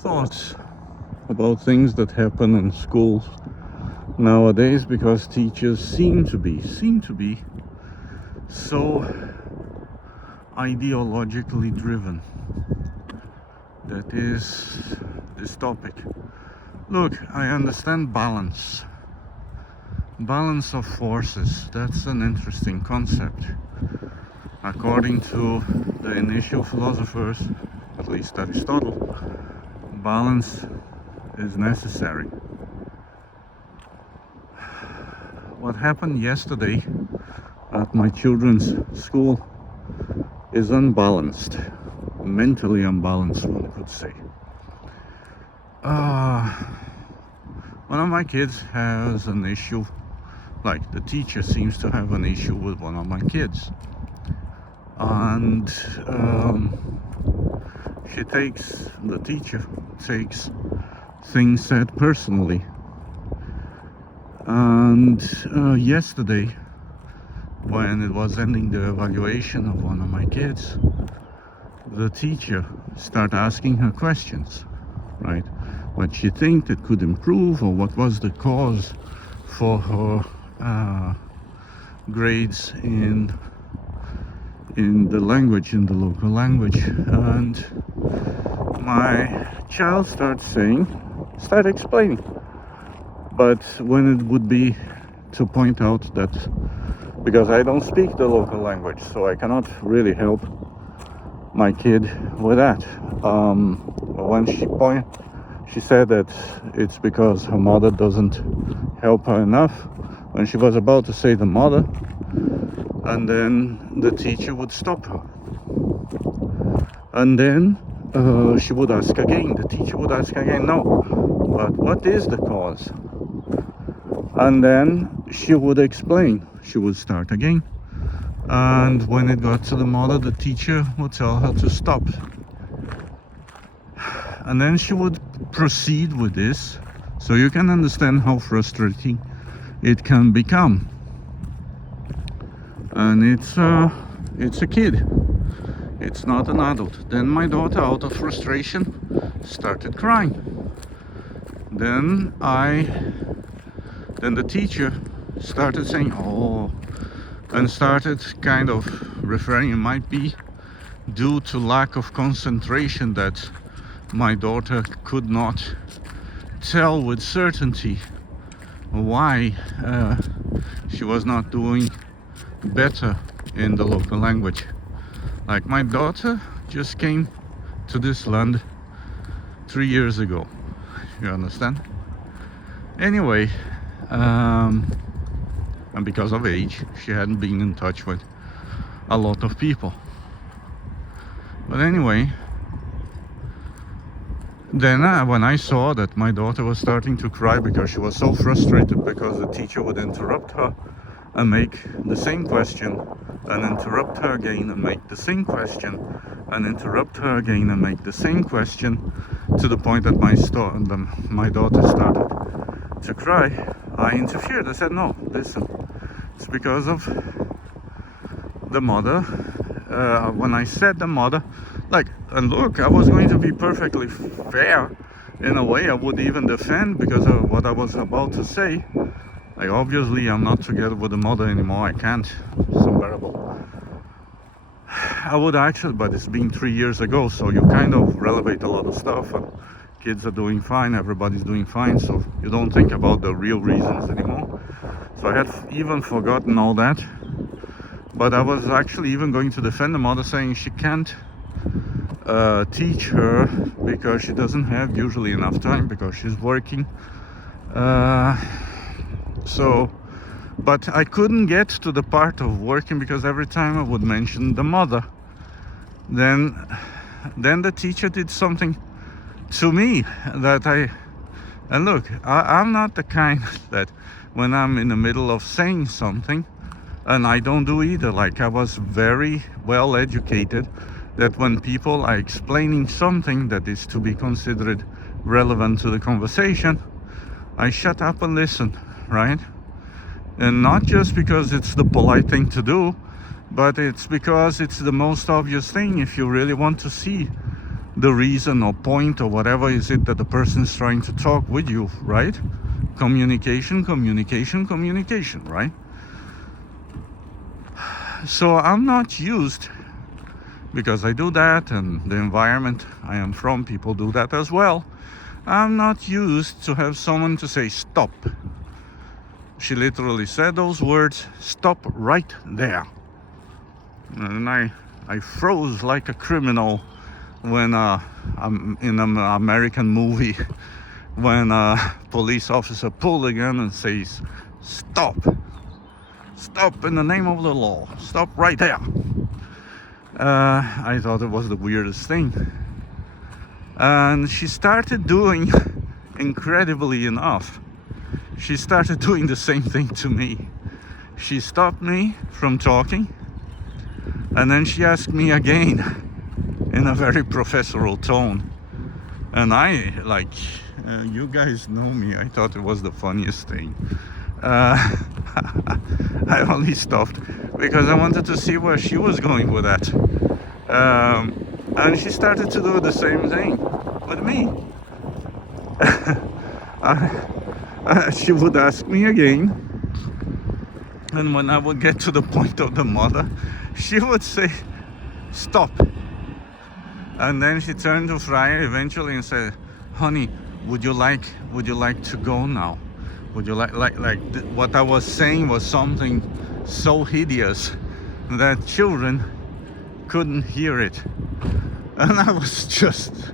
thoughts about things that happen in schools nowadays, because teachers seem to be so ideologically driven. That is this topic. Look, I understand balance of forces. That's an interesting concept. According to the initial philosophers, at least Aristotle, balance is necessary. What happened yesterday at my children's school is unbalanced, mentally unbalanced, one could say. One of my kids has an issue, like the teacher seems to have an issue with one of my kids. And the teacher takes things said personally. And yesterday, when it was ending the evaluation of one of my kids, the teacher started asking her questions, right? What she think it could improve, or what was the cause for her grades in the language, in the local language. And my child started explaining. But when it would be to point out that, because I don't speak the local language, so I cannot really help my kid with that. When she said that it's because her mother doesn't help her enough, when she was about to say the mother, and then the teacher would stop her. And then she would ask again, the teacher would ask again, no, but what is the cause? And then she would explain, she would start again. And when it got to the mother, the teacher would tell her to stop. And then she would proceed with this, so you can understand how frustrating it can become. And it's a kid, it's not an adult. Then my daughter, out of frustration, started crying. Then the teacher started saying, oh, and started kind of referring, it might be due to lack of concentration that my daughter could not tell with certainty why she was not doing better in the local language. Like, my daughter just came to this land 3 years ago, you understand? Anyway, and because of age, she hadn't been in touch with a lot of people. But anyway, then when I saw that my daughter was starting to cry because she was so frustrated because the teacher would interrupt her and make the same question, and interrupt her again and make the same question, and interrupt her again and make the same question, to the point that my daughter started to cry, I interfered. I said, no, listen, it's because of the mother. When I said the mother, and look, I was going to be perfectly fair in a way. I would even defend because of what I was about to say. Like, obviously I'm not together with the mother anymore, I can't, it's unbearable. I would actually, but it's been 3 years ago, so you kind of relevate a lot of stuff, and kids are doing fine, everybody's doing fine, so you don't think about the real reasons anymore. So I had even forgotten all that, but I was actually even going to defend the mother, saying she can't teach her because she doesn't have usually enough time because she's working. But I couldn't get to the part of working because every time I would mention the mother, then the teacher did something to me that and look, I'm not the kind that when I'm in the middle of saying something, and I don't do either, like, I was very well educated that when people are explaining something that is to be considered relevant to the conversation, I shut up and listen, right? And not just because it's the polite thing to do, but it's because it's the most obvious thing if you really want to see the reason or point or whatever is it that the person is trying to talk with you, right? Communication, communication, communication, right? So I'm not used, because I do that, and the environment I am from, people do that as well. I'm not used to have someone to say stop. She literally said those words, stop right there. And I froze like a criminal when I'm in an American movie, when a police officer pulls a gun and says, stop. Stop in the name of the law. Stop right there. I thought it was the weirdest thing. And she started doing, incredibly enough, she started doing the same thing to me. She stopped me from talking, and then she asked me again in a very professorial tone. And I, like, you guys know me, I thought it was the funniest thing. I only stopped because I wanted to see where she was going with that. And she started to do the same thing with me. She would ask me again, and when I would get to the point of the mother, she would say, stop. And then she turned to Freya eventually and said, honey, would you like to go now? Would you like what I was saying was something so hideous that children couldn't hear it. And I was just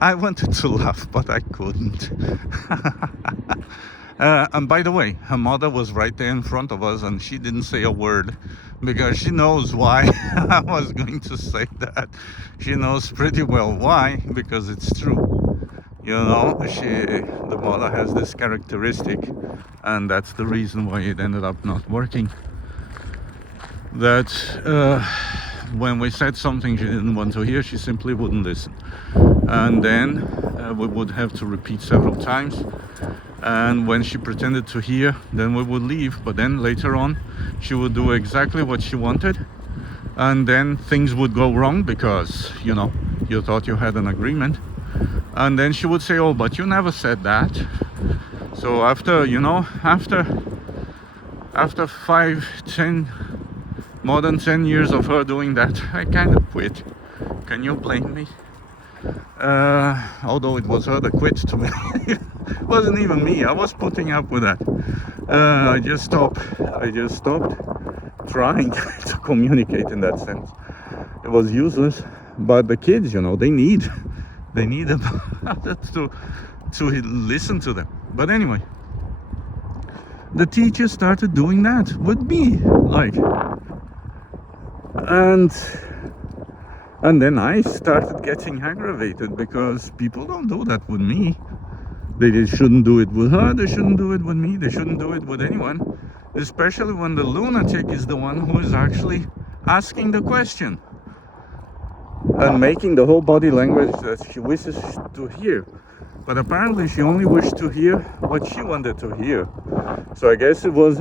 I wanted to laugh, but I couldn't. And by the way, her mother was right there in front of us, and she didn't say a word because she knows why I was going to say that. She knows pretty well why, because it's true. You know, the mother has this characteristic, and that's the reason why it ended up not working. That when we said something she didn't want to hear, she simply wouldn't listen. And then we would have to repeat several times. And when she pretended to hear, then we would leave. But then later on, she would do exactly what she wanted. And then things would go wrong because, you know, you thought you had an agreement. And then she would say, oh, but you never said that. So after, you know, after 5, 10, more than 10 years of her doing that, I kind of quit. Can you blame me? Although it was her that quit to me. It wasn't even me. I was putting up with that. I just stopped trying to communicate in that sense. It was useless. But the kids, you know, they need to listen to them. But anyway, the teacher started doing that with me, like, and then I started getting aggravated because people don't do that with me. They shouldn't do it with her, they shouldn't do it with me, they shouldn't do it with anyone, especially when the lunatic is the one who is actually asking the question and making the whole body language that she wishes to hear. But apparently she only wished to hear what she wanted to hear. So I guess it was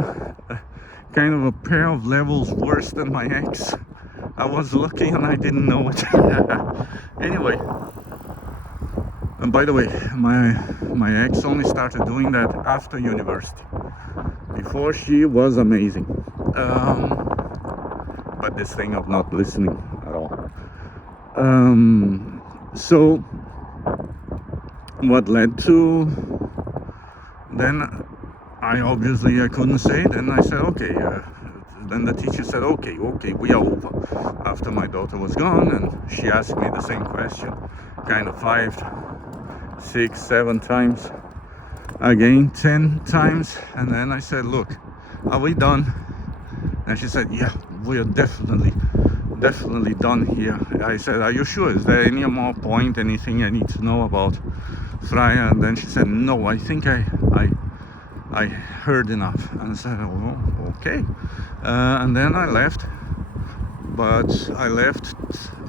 kind of a pair of levels worse than my ex. I was lucky and I didn't know it. Anyway, and by the way, my ex only started doing that after university. Before, she was amazing. But this thing of not listening at all. So what led to, then I couldn't say. Then I said, okay. Then the teacher said, okay, we are over. After my daughter was gone, and she asked me the same question, kind of 5, 6, 7 times, again 10 times. And then I said, look, are we done? And she said, yeah, we are definitely done here. I said, are you sure? Is there any more point, anything I need to know about Freya? And then she said, no, I think I heard enough. And I said, oh, okay. And then I left. But I left,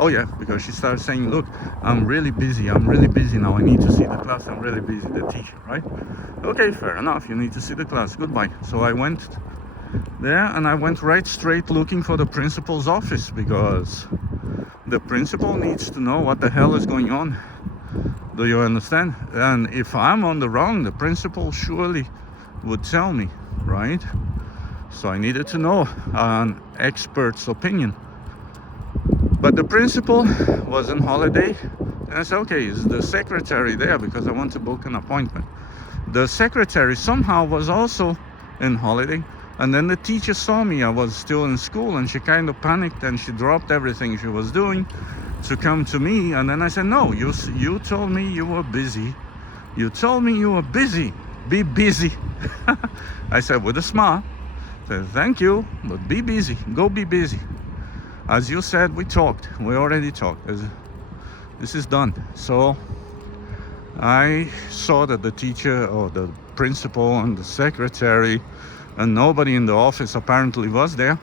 oh yeah, because she started saying, look, I'm really busy now, I need to see the class, I'm really busy, the teacher, right? Okay, fair enough, you need to see the class, goodbye. So I went there, and I went right straight looking for the principal's office, because the principal needs to know what the hell is going on. Do you understand? And if I'm on the wrong, the principal surely would tell me, right? So I needed to know an expert's opinion. But the principal was on holiday, and I said, okay, is the secretary there, because I want to book an appointment. The secretary somehow was also on holiday, and then the teacher saw me. I was still in school, and she kind of panicked, and she dropped everything she was doing to come to me. And then I said, no, you told me you were busy. You told me you were busy. Be busy. I said with a smile. I said, thank you, but be busy. Go be busy. As you said, we talked. We already talked. This is done. So I saw that the teacher or the principal and the secretary and nobody in the office apparently was there.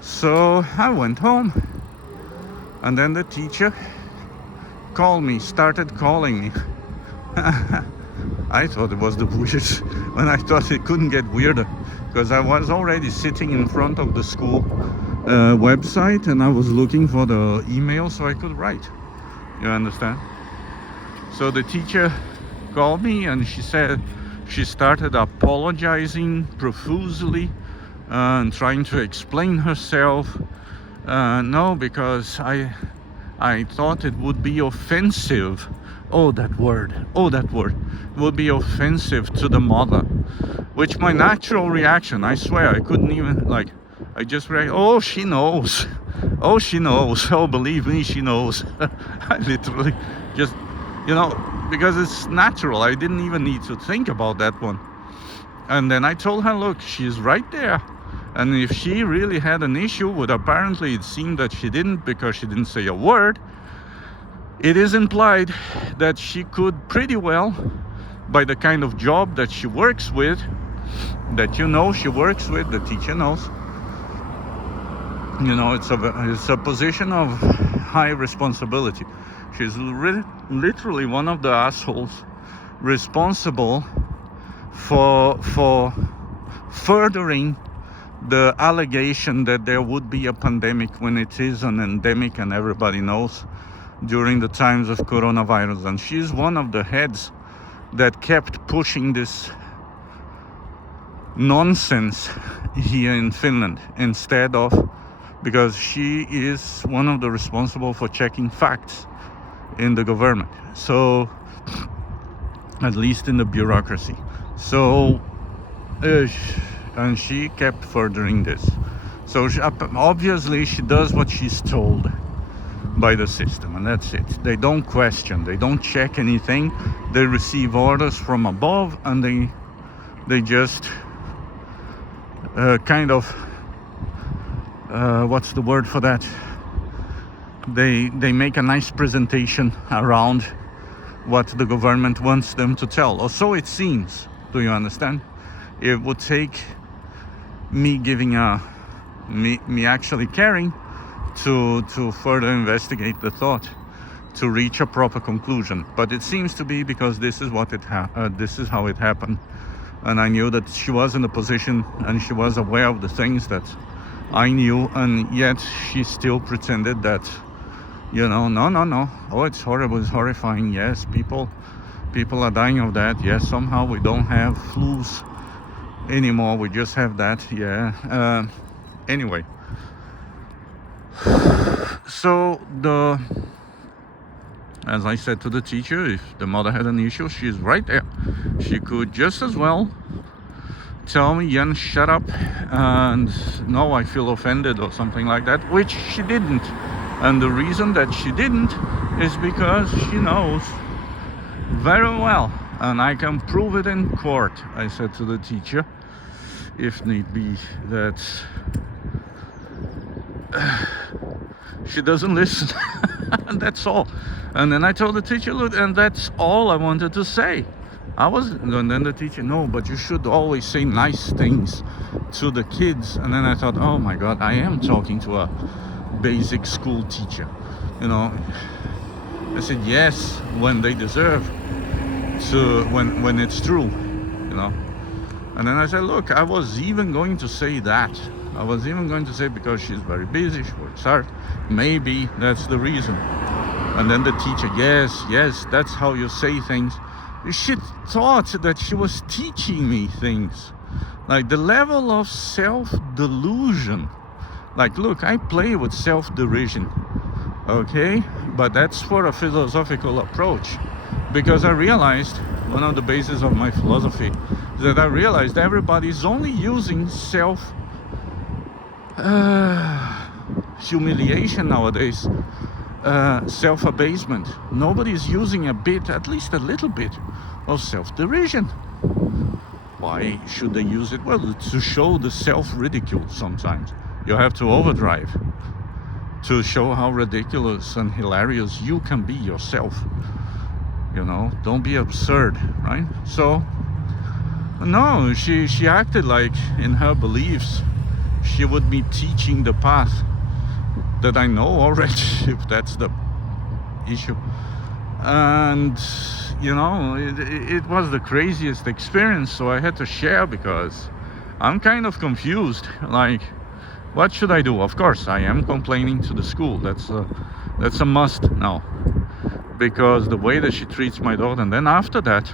So I went home. And then the teacher called me, started calling me. I thought it was the weirdest, and I thought it couldn't get weirder, because I was already sitting in front of the school website, and I was looking for the email so I could write. You understand? So the teacher called me, and she said she started apologizing profusely and trying to explain herself. No, because I thought it would be offensive. Oh, that word. It would be offensive to the mother. Which my natural reaction, I swear, I couldn't even, I just reacted, oh, she knows. Oh, she knows. Oh, believe me, she knows. I literally just, because it's natural. I didn't even need to think about that one. And then I told her, look, she's right there. And if she really had an issue with, apparently it seemed that she didn't, because she didn't say a word, it is implied that she could pretty well, by the kind of job that she works with, that she works with, the teacher knows, it's a position of high responsibility. She's literally one of the assholes responsible for furthering the allegation that there would be a pandemic when it is an endemic, and everybody knows, during the times of coronavirus. And she's one of the heads that kept pushing this nonsense here in Finland, instead of, because she is one of the responsible for checking facts in the government, so at least in the bureaucracy. So and she kept furthering this. So obviously she does what she's told by the system, and that's it. They don't question, they don't check anything. They receive orders from above, and they just what's the word for that? They make a nice presentation around what the government wants them to tell, or so it seems. Do you understand? It would take me giving me actually caring to further investigate the thought, to reach a proper conclusion. But it seems to be because this is what this is how it happened, and I knew that she was in a position and she was aware of the things that I knew, and yet she still pretended that, no, oh, it's horrible, it's horrifying. Yes, people are dying of that. Yes, somehow we don't have flus anymore, we just have that. Yeah. Anyway, so as I said to the teacher, if the mother had an issue, she's right there. She could just as well tell me, Jan, shut up, and no, I feel offended, or something like that, which she didn't. And the reason that she didn't is because she knows very well, and I can prove it in court, I said to the teacher, if need be, that she doesn't listen. And that's all. And then I told the teacher, look, and that's all I wanted to say. And then the teacher, no, but you should always say nice things to the kids. And then I thought, oh my God, I am talking to a basic school teacher. I said, yes, when they deserve to, when it's true, And then I said, look, I was even going to say that. I was even going to say, because she's very busy, she works hard, maybe that's the reason. And then the teacher, yes, that's how you say things. She thought that she was teaching me things. Like the level of self-delusion. Like, look, I play with self-derision, okay? But that's for a philosophical approach. Because I realized, one of the bases of my philosophy, is that I realized everybody's only using humiliation nowadays, self-abasement. Nobody's using a bit, at least a little bit, of self-derision. Why should they use it? Well, to show the self-ridicule sometimes. You have to overdrive to show how ridiculous and hilarious you can be yourself. You know, don't be absurd, right? So, no, she acted like in her beliefs she would be teaching the path that I know already, if that's the issue. And, you know, it was the craziest experience, so I had to share because I'm kind of confused. Like, what should I do? Of course, I am complaining to the school. That's a must now, because the way that she treats my daughter. And then after that,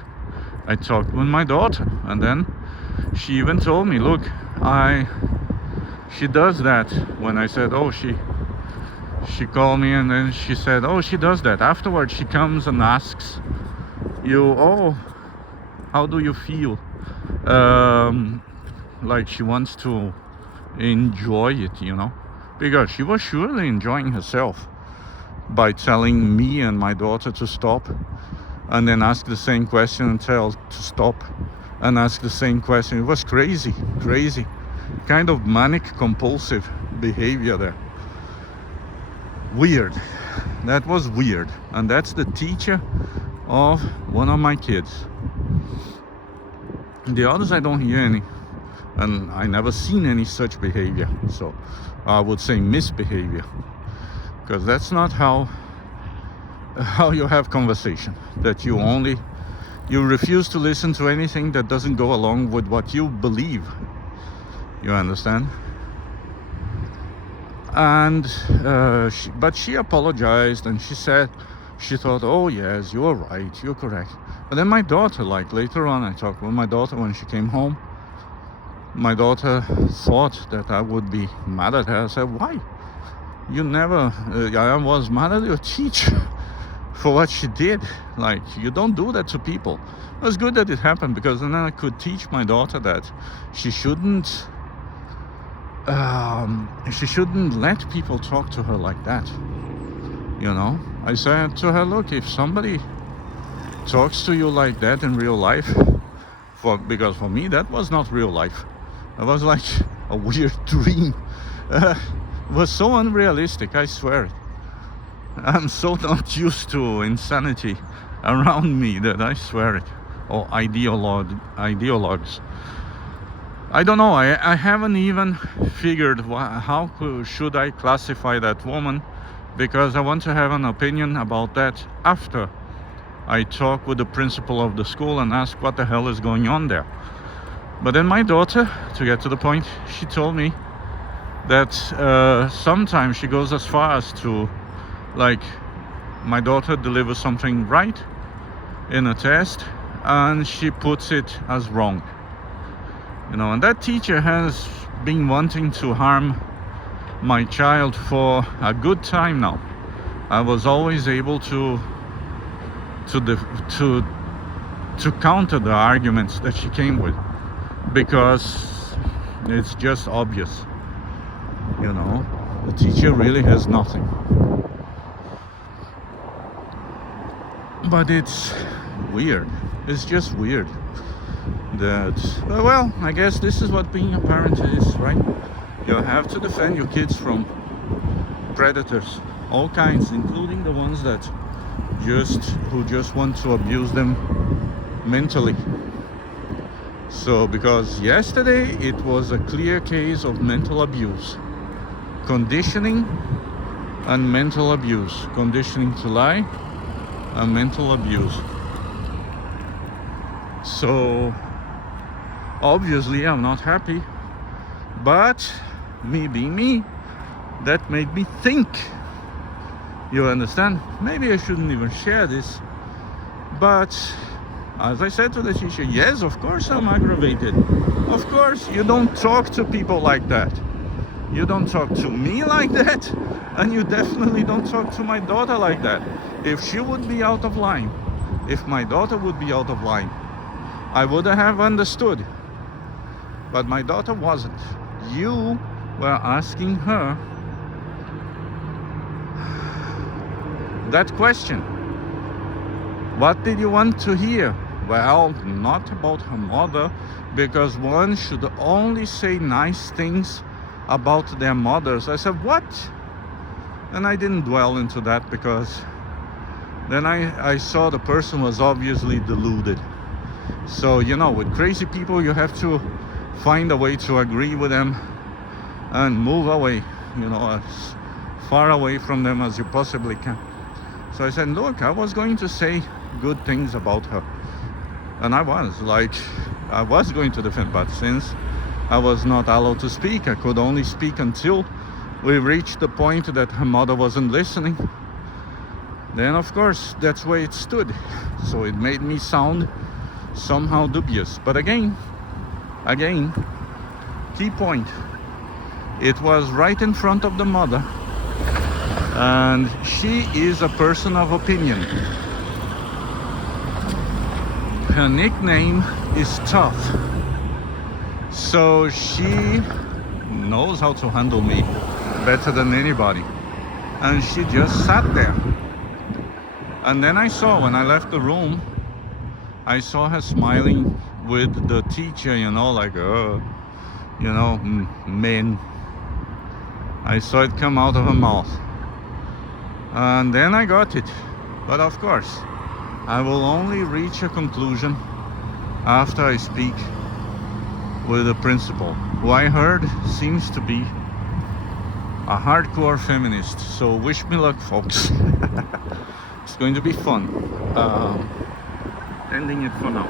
I talked with my daughter, and then she even told me, look, she does that. When I said, oh, she called me, and then she said, oh, she does that. Afterwards, she comes and asks you, oh, how do you feel? Like she wants to enjoy it, you know, because she was surely enjoying herself by telling me and my daughter to stop, and then ask the same question and tell to stop, and ask the same question. It was crazy, kind of manic compulsive behavior there. Weird. That was weird. And that's the teacher of one of my kids. The others I don't hear any, and I never seen any such behavior. So I would say misbehavior, because that's not how you have conversation. That you refuse to listen to anything that doesn't go along with what you believe. You understand? And but she apologized, and she said she thought, oh yes, you're right, you're correct. But then my daughter, like later on, I talked with my daughter when she came home. My daughter thought that I would be mad at her. I said, why? You never, I was mad at your teacher for what she did. Like, you don't do that to people. It was good that it happened, because then I could teach my daughter that she shouldn't let people talk to her like that. You know, I said to her, look, if somebody talks to you like that in real life, because for me that was not real life. It was like a weird dream. It was so unrealistic, I swear it. I'm so not used to insanity around me that I swear it. Or ideologues. I don't know, I haven't even figured how should I classify that woman, because I want to have an opinion about that after I talk with the principal of the school and ask what the hell is going on there. But then my daughter, to get to the point, she told me that sometimes she goes as far as to, like, my daughter delivers something right in a test and she puts it as wrong. You know, and that teacher has been wanting to harm my child for a good time now. I was always able to counter the arguments that she came with, because it's just obvious. You know, the teacher really has nothing. But it's weird. It's just weird that, well, I guess this is what being a parent is, right? You have to defend your kids from predators, all kinds, including the ones that who just want to abuse them mentally. So, because yesterday it was a clear case of mental abuse, conditioning and mental abuse, conditioning to lie and mental abuse. So Obviously, I'm not happy, but me being me, that made me think. You understand? Maybe I shouldn't even share this, but as I said to the teacher, yes, of course I'm aggravated. Of course, you don't talk to people like that. You don't talk to me like that, and you definitely don't talk to my daughter like that. If she would be out of line, if my daughter would be out of line, I would have understood. But my daughter wasn't. You were asking her that question. What did you want to hear? Well, not about her mother, because one should only say nice things about their mothers. I said, what? And I didn't dwell into that, because then I saw the person was obviously deluded. So, you know, with crazy people, you have to find a way to agree with them and move away, you know, as far away from them as you possibly can. So I said, look, I was going to say good things about her. And I was going to defend, but since I was not allowed to speak, I could only speak until we reached the point that her mother wasn't listening. Then, of course, that's where it stood. So it made me sound somehow dubious. But again, key point, it was right in front of the mother, and she is a person of opinion. Her nickname is Tough, so she knows how to handle me better than anybody, and she just sat there. And then I saw, when I left the room, I saw her smiling with the teacher, you know, like, men. I saw it come out of her mouth. And then I got it. But of course, I will only reach a conclusion after I speak with the principal, who I heard seems to be a hardcore feminist. So wish me luck, folks. It's going to be fun. Ending it for now.